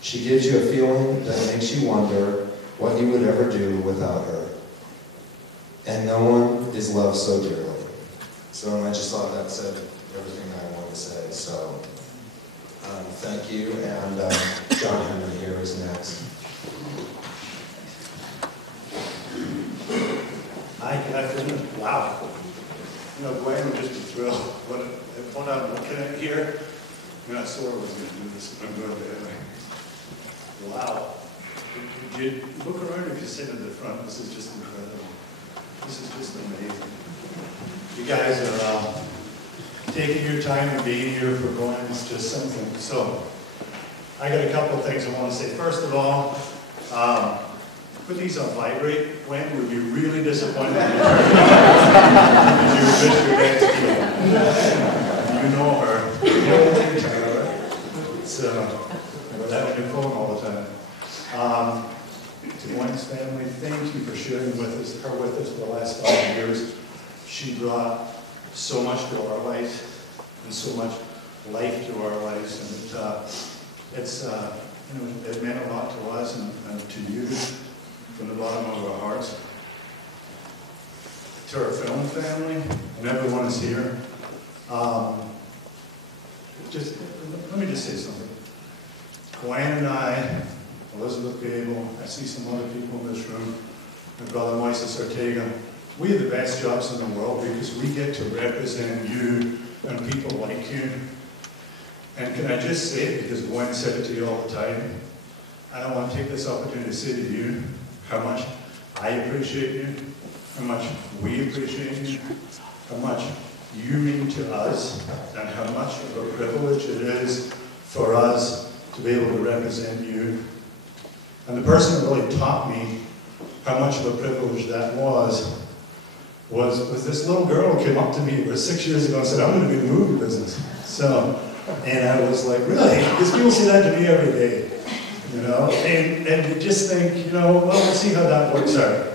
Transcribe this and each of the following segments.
She gives you a feeling that makes you wonder what you would ever do without her. And no one is loved so dearly. So I just thought that said everything I wanted to say. So thank you, and John Henry here is next. Hi, good afternoon. Wow. You know, Gwyn would just be thrilled. What I'm looking at here, I'm not sure I was going to do this, but I'm going to anyway. Wow. If you look around, if you sit in the front, this is just incredible. This is just amazing. You guys are taking your time and being here for Gwyn. It's just something. So, I got a couple of things I want to say. First of all, put these on vibrate. Gwyn would be really disappointed if you miss your next deal. You know her. You know each other, right? So, without your phone all the time. To Gwyn's family, thank you for sharing her with us for the last 5 years. She brought so much to our life and so much life to our lives, and it meant a lot to us and to you from the bottom of our hearts. To our film family, and everyone is here. Let me just say something. Gwyn and I, Elizabeth Gable, I see some other people in this room, my brother Moises Ortega, we have the best jobs in the world because we get to represent you and people like you. And can I just say it, because Gwyn said it to you all the time, I don't want to take this opportunity to say to you how much I appreciate you, how much we appreciate you, how much you mean to us, and how much of a privilege it is for us to be able to represent you. And the person that really taught me how much of a privilege that was this little girl who came up to me about 6 years ago and said, I'm going to be in the movie business. So, and I was like, really? Because people say that to me every day, you know? And you just think, you know, well, we'll see how that works out.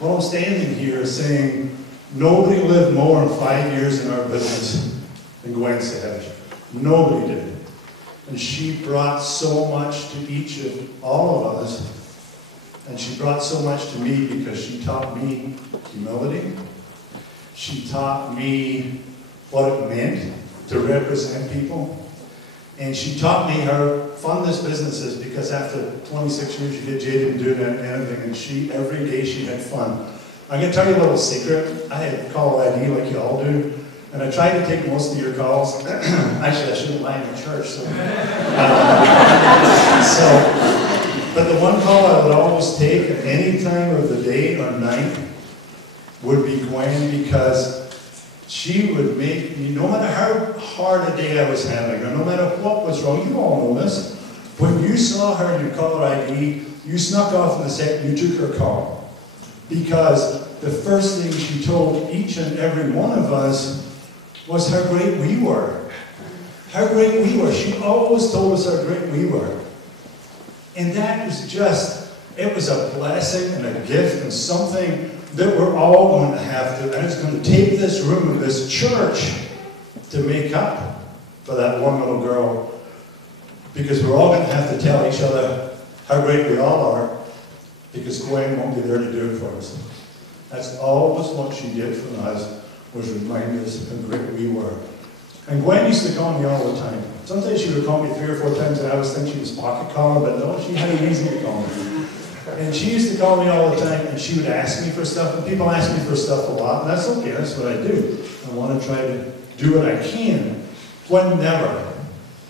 Well, I'm standing here saying, nobody lived more than 5 years in our business than Gwyn Savage. Nobody did. And she brought so much to each of all of us. And she brought so much to me because she taught me humility. She taught me what it meant to represent people. And she taught me how fun this business is because after 26 years you get jaded and doing anything. And every day she had fun. I'm going to tell you a little secret. I had call ID like you all do. And I try to take most of your calls. Actually, I shouldn't lie in church. But the one call I would always take at any time of the day or night would be Gwyn, because she would make me, no matter how hard a day I was having, or no matter what was wrong, you all know this, when you saw her and you called her ID, you snuck off in the second, you took her call. Because the first thing she told each and every one of us was how great we were. How great we were. She always told us how great we were. And that was just, it was a blessing and a gift and something that we're all going to have to, and it's going to take this room of this church to make up for that one little girl. Because we're all going to have to tell each other how great we all are, because Gwyn won't be there to do it for us. That's always what she did for us, was remind us how great we were. And Gwyn used to call me all the time. Sometimes she would call me 3 or 4 times, and I always think she was pocket calling, but no, she had a reason to call me. And she used to call me all the time, and she would ask me for stuff, and people ask me for stuff a lot, and that's okay, that's what I do. I want to try to do what I can. Gwyn never,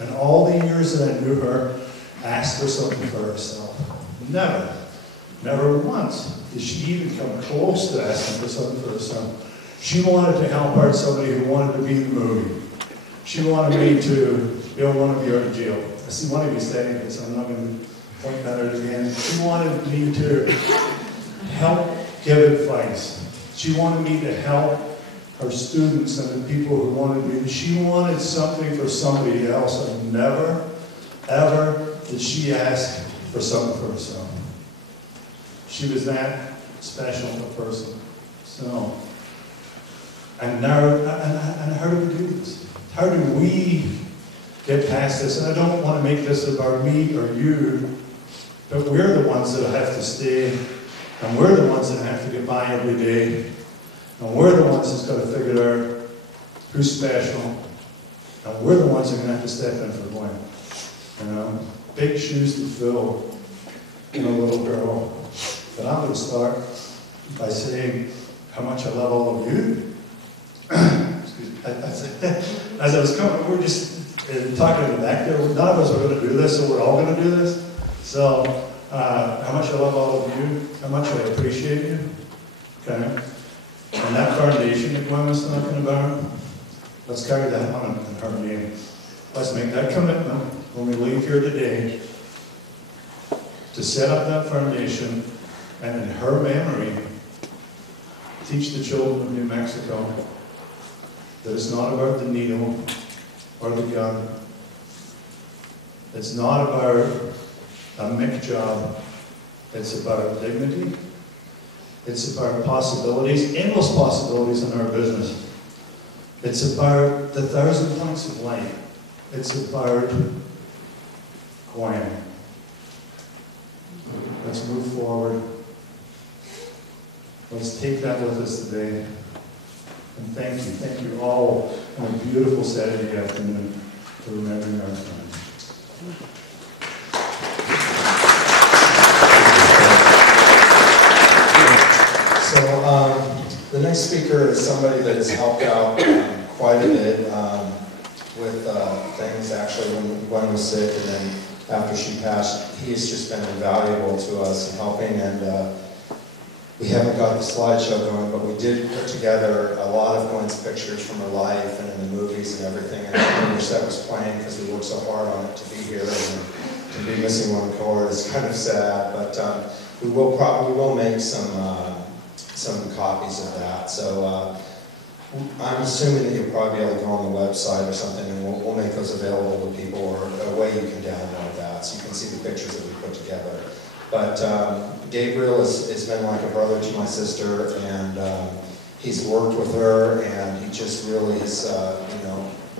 in all the years that I knew her, asked for something for herself. Never. Never once did she even come close to asking for something for herself. She wanted to help out somebody who wanted to be in the movie. She wanted me to bail one of you out of jail. I see one of you standing here, so I'm not going to point that out again. She wanted me to help give advice. She wanted me to help her students and the people who wanted me. She wanted something for somebody else, and never, ever did she ask for something for herself. She was that special a person. So, and now, and how do we do this? How do we get past this. And I don't want to make this about me or you, but we're the ones that have to stay, and we're the ones that have to get by every day, and we're the ones that's got to figure out who's special, and we're the ones that are going to have to step in for Gwyn. You know, big shoes to fill in a little girl. But I'm going to start by saying how much I love all of you. Excuse me. As I was coming, we were just talking in the back there. None of us are going to do this, so we're all going to do this. So, how much I love all of you, how much I appreciate you. Okay? And that foundation that Gwyn was talking about, let's carry that on in her name. Let's make that commitment when we leave here today to set up that foundation and in her memory teach the children of New Mexico that it's not about the needle or the gun. It's not about a Mick job. It's about dignity. It's about possibilities, endless possibilities in our business. It's about the 1,000 points of light. It's about Gwyn. Let's move forward. Let's take that with us today. And thank you all on a beautiful Saturday afternoon for remembering our friends. So the next speaker is somebody that has helped out quite a bit with things actually when Gwyn was sick, and then after she passed. He's just been invaluable to us in helping, and we haven't got the slideshow going, but we did put together a lot of Gwyn's pictures from her life and in the movies and everything, and I wish that was playing because we worked so hard on it to be here, and to be missing one chord is kind of sad, but we will make some copies of that. So I'm assuming that you'll probably be able to go on the website or something, and we'll make those available to people, or a way you can download that so you can see the pictures that we put together. But Gabriel has been like a brother to my sister, and he's worked with her, and he just really has,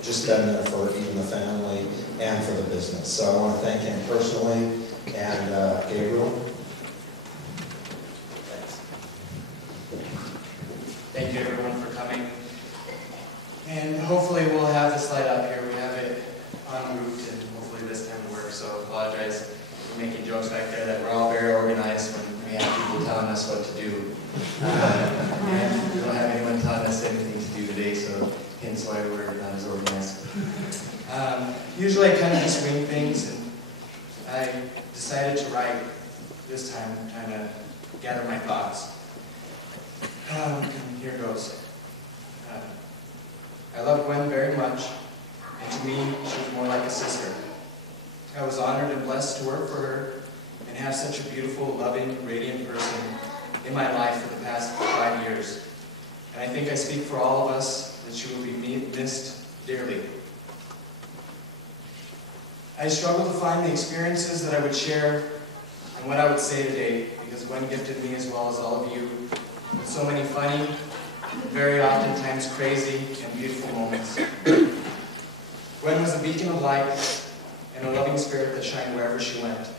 just been there for even the family and for the business. So I want to thank him personally, and Gabriel. Thank you everyone for coming. And hopefully we'll have the slide up here. We have it en route, and hopefully this time will work. So I apologize for making jokes back there that we're all very organized when we have people telling us what to do. And we don't have anyone telling us anything to do today, so hence why we're not as organized. Usually I kind of just wing things, and I decided to write this time, trying to gather my thoughts. Here goes. I love Gwyn very much, and to me, she was more like a sister. I was honored and blessed to work for her and have such a beautiful, loving, radiant person in my life for the past 5 years. And I think I speak for all of us that she will be missed dearly. I struggled to find the experiences that I would share and what I would say today, because Gwyn gifted me, as well as all of you, with so many funny, very oftentimes crazy and beautiful moments. Gwyn was a beacon of light and a loving spirit that shined wherever she went.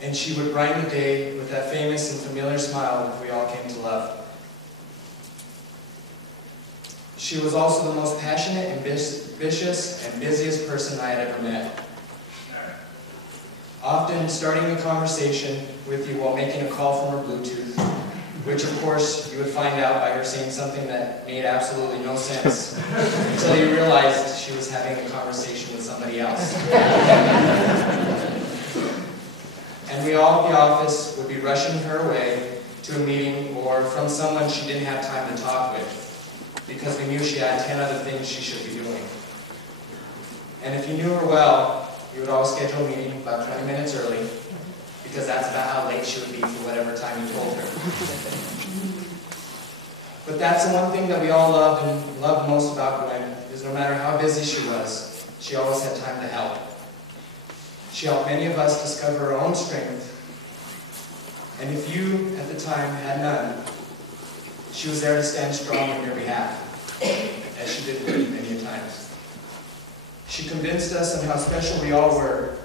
And she would brighten the day with that famous and familiar smile that we all came to love. She was also the most passionate, ambitious, and busiest person I had ever met. Often starting a conversation with you while making a call from her Bluetooth, which of course you would find out by her saying something that made absolutely no sense until you realized she was having a conversation with somebody else. And we all at the office would be rushing her away to a meeting or from someone she didn't have time to talk with, because we knew she had 10 other things she should be doing. And if you knew her well, you would always schedule a meeting about 20 minutes early, because that's about how late she would be for whatever time you told her. But that's the one thing that we all loved and loved most about Gwyn, is no matter how busy she was, she always had time to help. She helped many of us discover her own strength, and if you, at the time, had none, she was there to stand strong on your behalf, as she did many, many times. She convinced us of how special we all were.